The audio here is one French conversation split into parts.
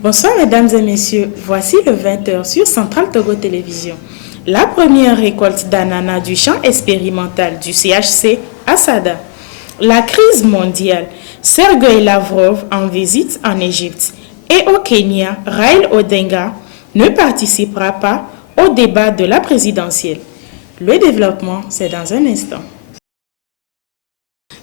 Bonsoir mesdames et messieurs, voici le 20h sur Centrale Togo Télévision. La première récolte d'ananas du champ expérimental du CHC à Sada. La crise mondiale, Sergueï Lavrov en visite en Égypte. Et au Kenya, Raila Odinga ne participera pas au débat de la présidentielle. Le développement, c'est dans un instant.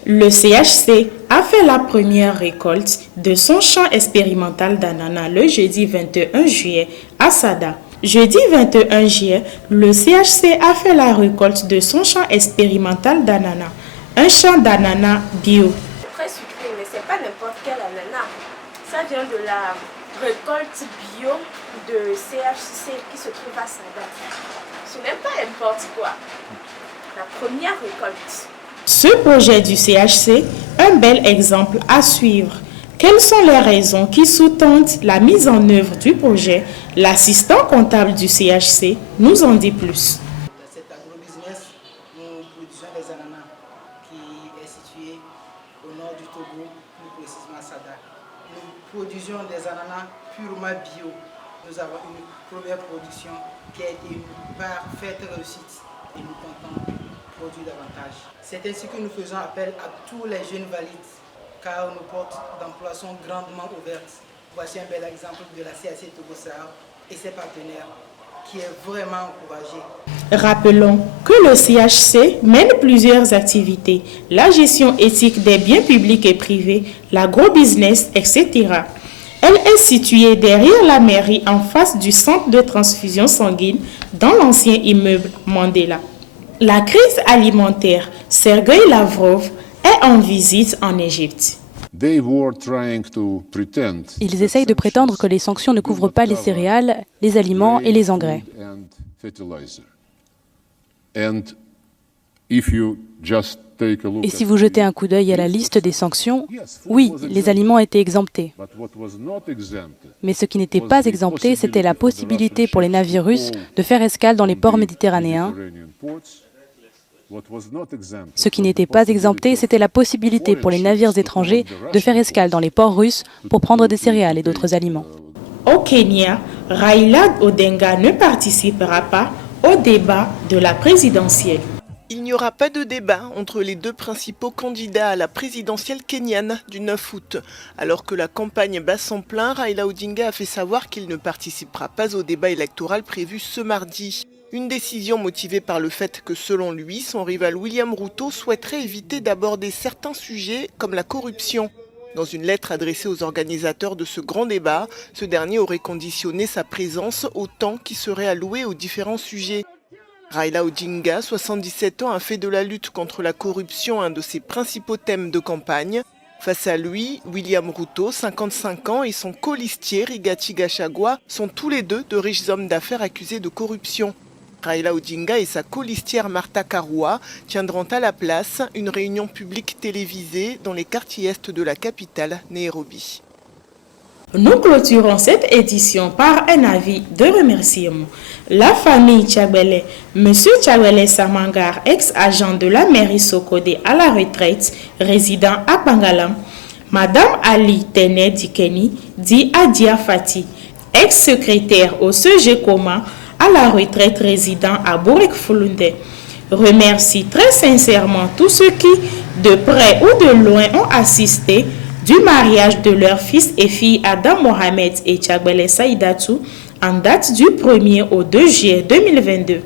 Le CHC a fait la première récolte de son champ expérimental d'ananas le jeudi 21 juillet à Sada. Jeudi 21 juillet, le CHC a fait la récolte de son champ expérimental d'ananas, un champ d'ananas bio. Très sucré, mais ce n'est pas n'importe quel ananas. Ça vient de la récolte bio de CHC qui se trouve à Sada. Ce n'est pas n'importe quoi. La première récolte. Ce projet du CHC, un bel exemple à suivre. Quelles sont les raisons qui sous-tendent la mise en œuvre du projet? L'assistant comptable du CHC nous en dit plus. Cet agrobusiness, nous produisons des ananas qui est situé au nord du Togo, plus précisément à Sada. Nous produisons des ananas purement bio. Nous avons une première production qui a été une parfaite réussite et nous comptons produire davantage. C'est ainsi que nous faisons appel à tous les jeunes valides, car nos portes d'emploi sont grandement ouvertes. Voici un bel exemple de la CAC Togo-Sahara et ses partenaires, qui est vraiment encouragé. Rappelons que le CHC mène plusieurs activités, la gestion éthique des biens publics et privés, l'agrobusiness, etc. Elle est située derrière la mairie en face du centre de transfusion sanguine dans l'ancien immeuble Mandela. La crise alimentaire, Sergueï Lavrov est en visite en Égypte. Ils essayent de prétendre que les sanctions ne couvrent pas les céréales, les aliments et les engrais. Et si vous jetez un coup d'œil à la liste des sanctions, oui, les aliments étaient exemptés. Mais ce qui n'était pas exempté, c'était la possibilité pour les navires russes de faire escale dans les ports méditerranéens. Ce qui n'était pas exempté, c'était la possibilité pour les navires étrangers de faire escale dans les ports russes pour prendre des céréales et d'autres aliments. Au Kenya, Raila Odinga ne participera pas au débat de la présidentielle. Il n'y aura pas de débat entre les deux principaux candidats à la présidentielle kenyane du 9 août. Alors que la campagne bat son plein, Raila Odinga a fait savoir qu'il ne participera pas au débat électoral prévu ce mardi. Une décision motivée par le fait que, selon lui, son rival William Ruto souhaiterait éviter d'aborder certains sujets comme la corruption. Dans une lettre adressée aux organisateurs de ce grand débat, ce dernier aurait conditionné sa présence au temps qui serait alloué aux différents sujets. Raila Odinga, 77 ans, a fait de la lutte contre la corruption un de ses principaux thèmes de campagne. Face à lui, William Ruto, 55 ans, et son colistier Rigathi Gachagua sont tous les deux de riches hommes d'affaires accusés de corruption. Raila Odinga et sa colistière Martha Karua tiendront à la place une réunion publique télévisée dans les quartiers est de la capitale, Nairobi. Nous clôturons cette édition par un avis de remerciement. La famille Tchagwele, M. Tchagwele Samangar, ex-agent de la mairie Sokodé à la retraite, résident à Bangalam, Madame Ali Tene Dikeni, dit Adia Fati, ex-secrétaire au CGCOMA, à la retraite résident à Bourek Fulunde, remercie très sincèrement tous ceux qui, de près ou de loin, ont assisté du mariage de leur fils et fille Adam Mohamed et Tchagwele Saïdatou en date du 1er au 2 juillet 2022.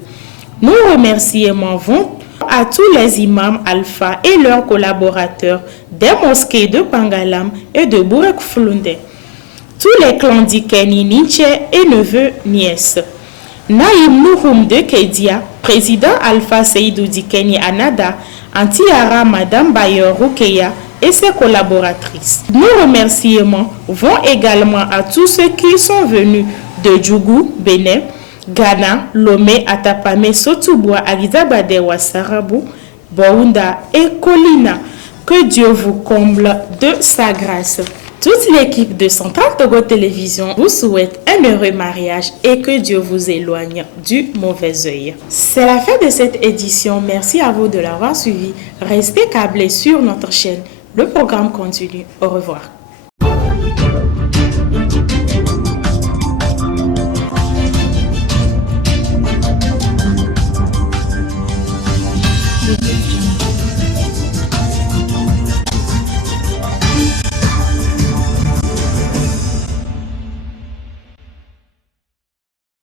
Nos remerciements vont à tous les imams alpha et leurs collaborateurs des mosquées de Pangalam et de Bourek Fulunde, tous les clans d'Ikeni, Nietzsche et neveux, nièces. Naïm Nouhoum de Kedia, président Alpha Seydou Dikeni Anada, Antiara Madame Bayor Rukeya et ses collaboratrices. Nos remerciements vont également à tous ceux qui sont venus de Djougou, Bénin, Ghana, Lomé, Atapame, Sotouboua, Agizabade, Sarabu, Bounda et Colina, Que Dieu vous comble de sa grâce. Toute l'équipe de Centrale Togo Télévision vous souhaite un heureux mariage et que Dieu vous éloigne du mauvais œil. C'est la fin de cette édition. Merci à vous de l'avoir suivi. Restez câblés sur notre chaîne. Le programme continue. Au revoir.